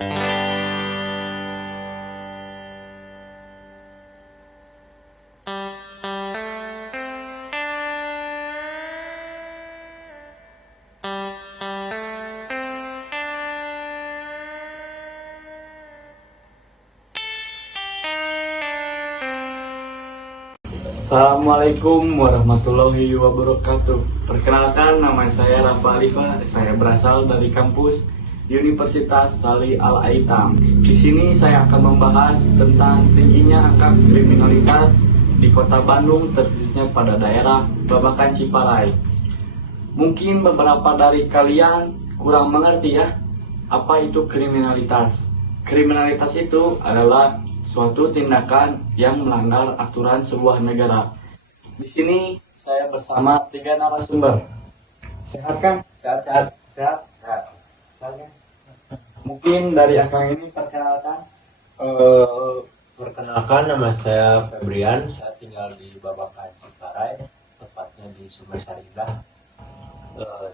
Assalamualaikum warahmatullahi wabarakatuh. Perkenalkan, nama saya Rafa Alifa. Saya berasal dari kampus Universitas Salih Al-Aitam. Di sini saya akan membahas tentang tingginya angka kriminalitas di Kota Bandung, terkhususnya pada daerah Babakan Ciparai. Mungkin beberapa dari kalian kurang mengerti ya, apa itu kriminalitas. Kriminalitas itu adalah suatu tindakan yang melanggar aturan sebuah negara. Di sini saya bersama 3 narasumber. Sehat kan? Sehat. Sehat. Mungkin dari Akang ini perkenalkan. Perkenalkan, nama saya Febrian. Saya tinggal di Babakan Ciparai, tepatnya di Sumber Indah.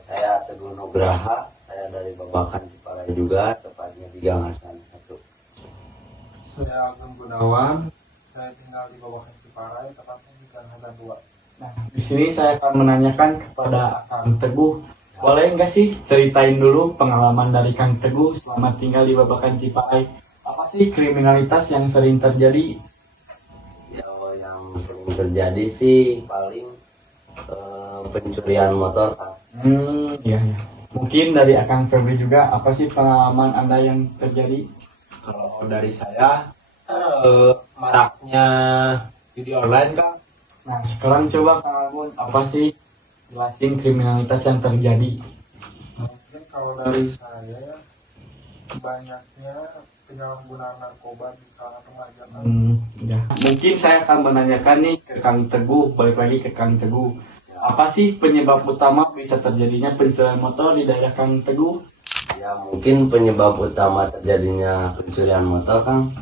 Saya Teguh Nugraha. Saya dari Babakan Ciparai juga, tepatnya di Gang Hasan 1. Saya Ageng Gunawan, saya tinggal di Babakan Ciparai, tepatnya di Gang Hasan 2. Nah, di sini saya akan menanyakan kepada Kang Teguh. Boleh nggak sih ceritain dulu pengalaman dari Kang Teguh selama tinggal di Babakan Ciparai? Apa sih kriminalitas yang sering terjadi? Yang sering terjadi sih paling pencurian motor, Kak. Iya. Mungkin dari Akang Febri juga, apa sih pengalaman Anda yang terjadi? Kalau dari saya, maraknya judi online, Kak. Nah, sekarang coba Kang Agun, apa sih jelasin kriminalitas yang terjadi? Mungkin kalau dari saya, banyaknya penyalahgunaan narkoba di kalangan remaja. Ya. Mungkin saya akan menanyakan nih ke Kang Teguh, balik lagi ke Kang Teguh. Apa sih penyebab utama bisa terjadinya pencurian motor di daerah Kang Teguh? Ya, mungkin penyebab utama terjadinya pencurian motor kan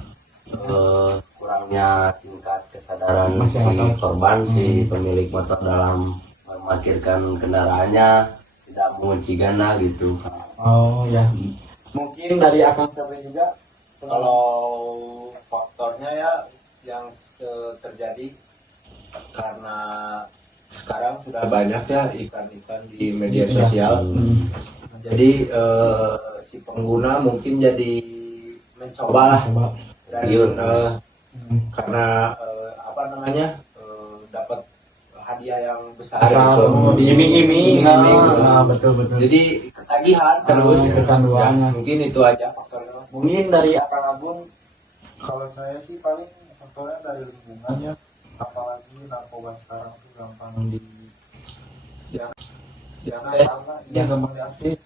kurangnya tingkat kesadaran si korban, si pemilik motor dalam memarkirkan kendaraannya, tidak mengunci ganda gitu. Oh ya, mungkin dari Akang Febri juga. Kalau faktornya ya yang terjadi karena sekarang sudah banyak ya iklan-iklan di media sosial. Jadi si pengguna mungkin jadi mencoba lah dan karena apa namanya dapat hadiah yang besar gitu, diiming-iming. Betul. jadi ketagihan terus. Kecanduan. Ya, mungkin itu aja faktornya. Mungkin dari Akang Agun. Kalau saya sih paling faktornya dari lingkungan ya, apalagi narkoba sekarang tuh gampang gampang diakses.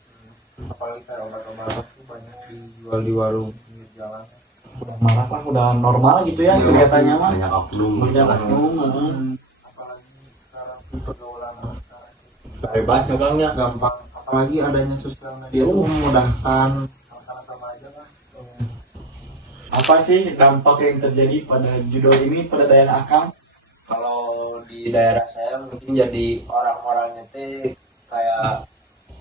Apalagi kayak obat-obatan tuh banyak dijual di warung pinggir jalan. Udah marah lah, udah normal gitu ya kelihatannya mah. Banyak oknum. Apalagi sekarang tuh pergaulan anak sekarang Bebas ya Kang ya. gampang, apalagi adanya sosial media tuh memudahkan anak-anak remaja kan. Apa sih dampak yang terjadi pada judo ini pada daerah Akang? Kalau di daerah saya mungkin jadi orang-orangnya teh kayak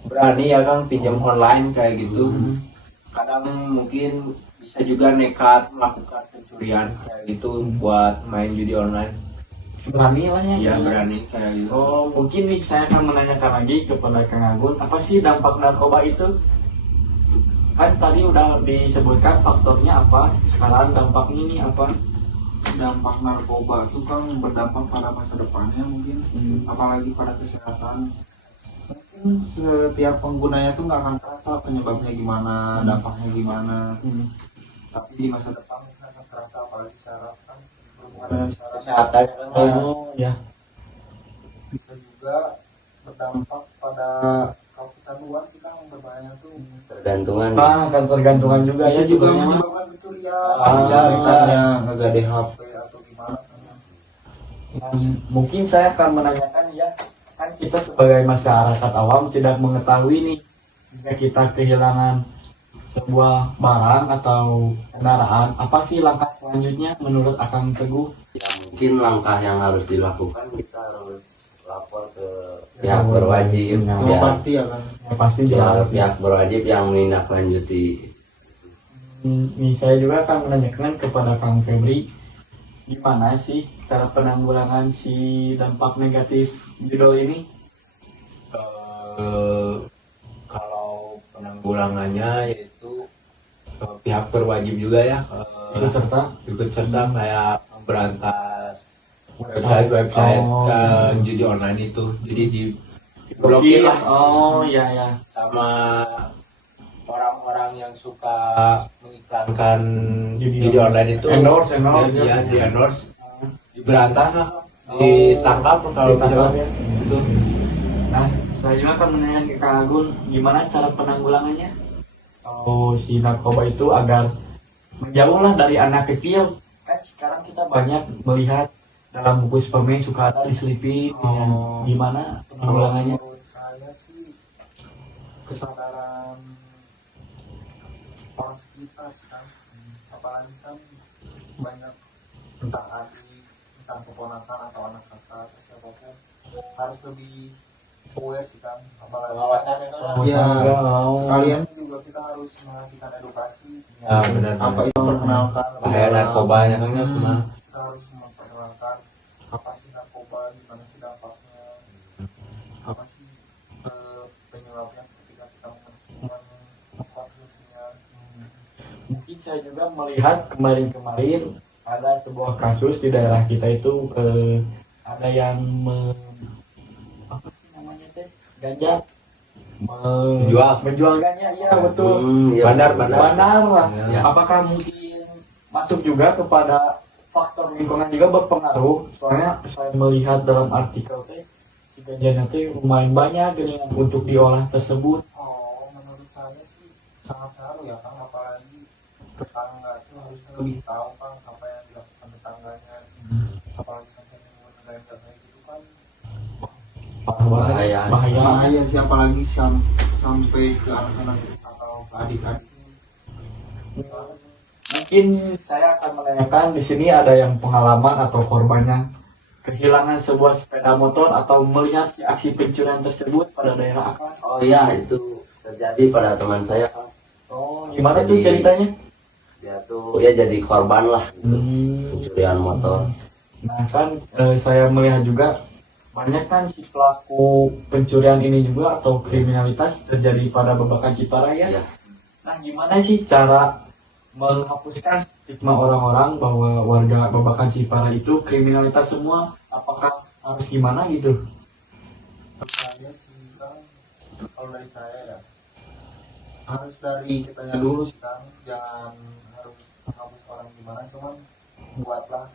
berani ya Kang pinjam online kayak gitu. Kadang mungkin bisa juga nekat melakukan pencurian kayak gitu buat main judi online. Berani lah ya. Ya berani kayak gitu. Oh, mungkin nih saya akan menanyakan lagi kepada Kang Agun, apa sih dampak narkoba itu? Kan tadi udah disebutkan faktornya apa, sekarang dampaknya ini apa? Dampak narkoba itu kan berdampak pada masa depannya mungkin, apalagi pada kesehatan. Mungkin setiap penggunanya tuh nggak akan terasa penyebabnya gimana, dampaknya gimana. Tapi di masa depan mungkin akan terasa, apalagi secara kan berhubungan dengan secara Kesehatan kan. Oh ya. bisa juga berdampak pada kalau kecanduan sih kan berbahaya tuh. Tergantungan. Akan tergantungan juga Bisa ya juga sebenarnya. menyebabkan pencurian. Bisa. Misalnya ngegade HP atau gimana. Mungkin saya akan menanyakan ya, kan kita sebagai masyarakat awam tidak mengetahui nih, jika kita kehilangan sebuah barang atau kendaraan, apa sih langkah selanjutnya menurut Akang Teguh? Ya, mungkin langkah yang harus dilakukan kita harus lapor ke pihak berwajib. Itu pasti ya kan. Ya, pasti Ya, jelas. pihak berwajib yang menindaklanjuti. nih saya juga akan menanyakan kepada Kang Febri, gimana sih cara penanggulangan si dampak negatif judul ini? Kalau penanggulangannya yaitu pihak berwajib juga ya Ikut serta ikut serta kayak berantas website Oh. judi online itu, jadi di blokir blokir lah. lah Oh iya ya. sama orang-orang yang suka mengiklankan Judi judi online itu Endorse ya, di endorse, diberantas lah, ditangkap kalau Ditangkap bisa ya. itu. Nah, saya juga akan menanyakan ke Kang Agun, gimana cara penanggulangannya? Kalau si narkoba itu agar menjauhlah dari anak kecil. Kan sekarang kita banyak melihat dalam buku Superman suka ada diselipin. Ya. Gimana penanggulangannya? Menurut saya sih kesadaran orang sekitar sih kan, apalagi kan banyak entah adik, entah keponakan atau anak kakak atau siapapun harus lebih aware sih kan, apalagi Pengawasannya kan ya Oh. sekalian juga kita harus mengasihkan edukasi ya benar, apa itu perkenalkan bahaya narkobanya kan ya kumaha. kita harus memperkenalkan apa sih narkoba, gimana sih dampaknya, apa sih penyebabnya ketika kita mengkonsumsinya. Mungkin saya juga melihat kemarin-kemarin ada sebuah kasus di daerah kita itu ada yang apa sih namanya teh, ganja menjual ganja, iya betul. Iya, Bandar. Bandar lah. Ya. Apakah mungkin masuk juga kepada faktor lingkungan juga berpengaruh? Soalnya saya melihat dalam artikel teh si ganjanya teh lumayan banyak dengan untuk diolah tersebut. Oh, menurut saya sih sangat ngaruh ya kan, apalagi tetangga itu harusnya lebih tahu kan apa yang dilakukan tetangganya, apalagi sampai menggunakan ganja kayak gitu kan Bahaya. bahaya sih, apalagi sampai ke anak-anak atau ke adik-adik. Mungkin saya akan menanyakan di sini ada yang pengalaman atau korbannya kehilangan sebuah sepeda motor atau melihat si aksi pencurian tersebut pada daerah Aklan. Oh iya, itu terjadi pada teman saya. Oh, gimana tuh ceritanya? Dia tuh ya jadi korban lah gitu, Hmm. pencurian motor. Nah kan saya melihat juga banyak kan si pelaku pencurian ini juga atau kriminalitas terjadi pada Babakan Ciparai ya. Iya. Nah gimana sih cara menghapuskan stigma orang-orang bahwa warga Babakan Ciparai itu kriminalitas semua? Apakah harus gimana gitu? Saya sih kan, kalau dari saya ya harus dari kitanya dulu sih kan, jangan harus menghapus orang gimana, cuman buatlah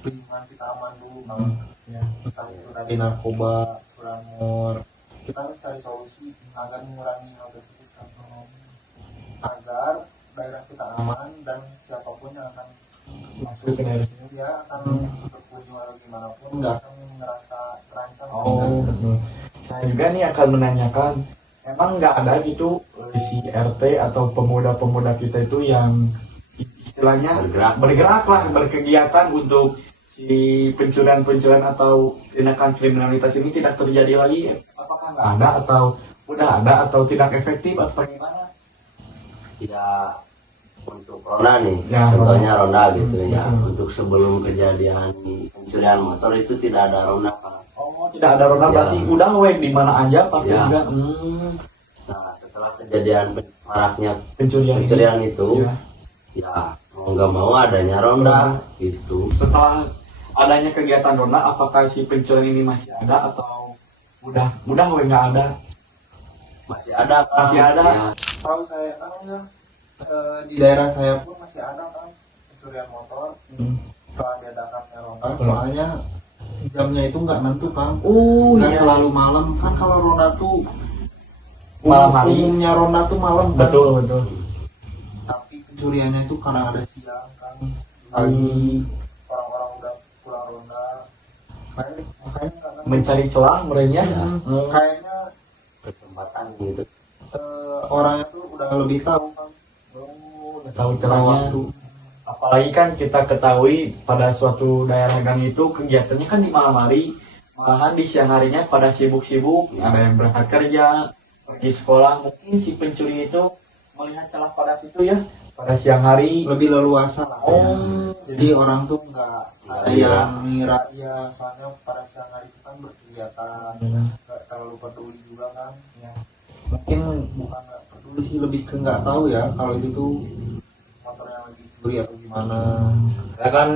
lingkungan kita aman dulu kan. Ya. Entah itu dari narkoba, curanmor, kita harus cari solusi agar mengurangi hal tersebut kan, agar daerah kita aman dan siapapun yang akan Masuk ke daerah sini. dia akan berkunjung atau gimana pun nggak akan merasa terancam. Oh, betul. Saya juga nih akan menanyakan, emang nggak ada gitu si RT atau pemuda-pemuda kita itu yang istilahnya bergerak lah, berkegiatan untuk si pencurian-pencurian atau tindakan kriminalitas ini tidak terjadi lagi? Apakah nggak ada atau udah ada atau tidak efektif atau bagaimana? Ya untuk ronda nih, Ya, contohnya ronda gitu ya. betul. Untuk sebelum kejadian pencurian motor itu tidak ada ronda, Pak. Oh, tidak ada ronda Ya. berarti udah weh di mana aja pakai Ya. juga Nah setelah kejadian maraknya pencurian, pencurian itu, Ya. ya mau nggak mau adanya ronda gitu. Setelah adanya kegiatan ronda, apakah si pencurian ini masih ada atau udah weh nggak ada? Masih ada, Kang. Masih ada. Ya. Tahu saya kan ya, di daerah saya pun masih ada kan pencurian motor setelah diadakannya ronda, soalnya jamnya itu nggak nentu kan, Oh nggak selalu malam kan. Kalau ronda tuh Malam hari. umumnya ronda tuh malam kan, Betul. tapi pencuriannya itu kadang ada siang kan, pagi orang-orang udah pulang ronda, makanya kadang Mencari celah merenya. Ya. kayaknya Kesempatan gitu. orangnya tuh udah lebih tahu kan, Udah tahu celahnya. Apalagi kan kita ketahui pada suatu daerah gang itu kegiatannya kan di malam hari, malahan di siang harinya pada sibuk-sibuk, ada yang berangkat kerja, pergi sekolah. Mungkin si pencuri itu melihat celah pada situ ya, pada siang hari. lebih leluasa lah ya. Oh, Jadi orang tuh nggak ada yang ngira ya, soalnya pada siang hari itu kan berkegiatan, nggak terlalu peduli juga kan. ya. Mungkin bukan nggak peduli sih, lebih ke nggak tahu ya kalau itu tuh motor yang lagi curi atau gimana. Karena kan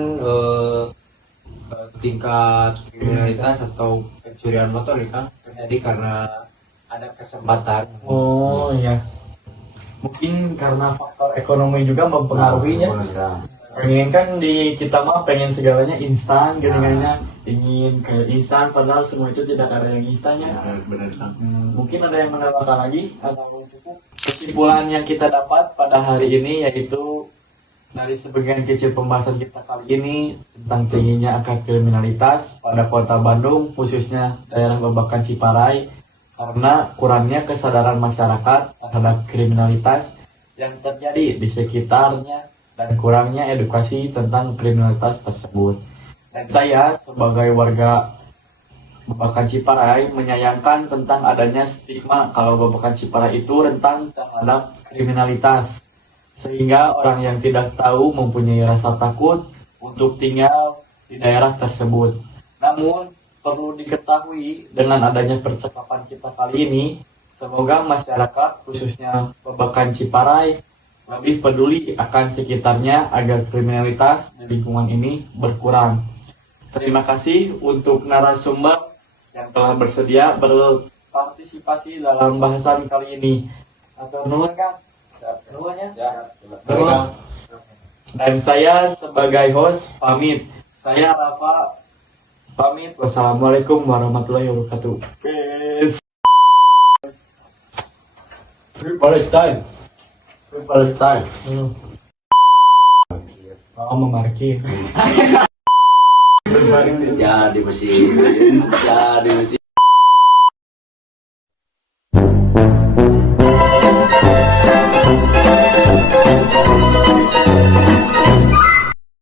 tingkat kriminalitas atau pencurian motor ini kan terjadi karena ada kesempatan. Oh ya, mungkin karena faktor ekonomi juga mempengaruhinya. Bisa. Pengen kan di kita mah pengen segalanya instan, gini-gininya ingin kayak instan, padahal semua itu tidak ada yang instannya. Benar kan. Mungkin ada yang menambahkan lagi atau belum cukup. Kesimpulan yang kita dapat pada hari ini yaitu dari sebagian kecil pembahasan kita kali ini tentang tingginya angka kriminalitas pada kota Bandung, khususnya daerah Babakan Ciparai, karena kurangnya kesadaran masyarakat terhadap kriminalitas yang terjadi di sekitarnya dan kurangnya edukasi tentang kriminalitas tersebut. Dan saya sebagai warga Babakan Ciparai menyayangkan tentang adanya stigma kalau Babakan Ciparai itu rentan terhadap kriminalitas, sehingga orang yang tidak tahu mempunyai rasa takut untuk tinggal di daerah tersebut. Namun perlu diketahui dengan adanya percakapan kita kali ini, semoga masyarakat khususnya Babakan Ciparai lebih peduli akan sekitarnya agar kriminalitas di lingkungan ini berkurang. Terima kasih untuk narasumber yang telah bersedia berpartisipasi dalam bahasan kali ini. Atau nuhun Kang? Nuhun ya? Nuhun. Dan saya sebagai host pamit. Saya Rafa pamit. Wassalamualaikum warahmatullahi wabarakatuh. Peace. Free Palestine. Free Palestine. Oh, memarkir. Jadi mesin. Jadi mesin.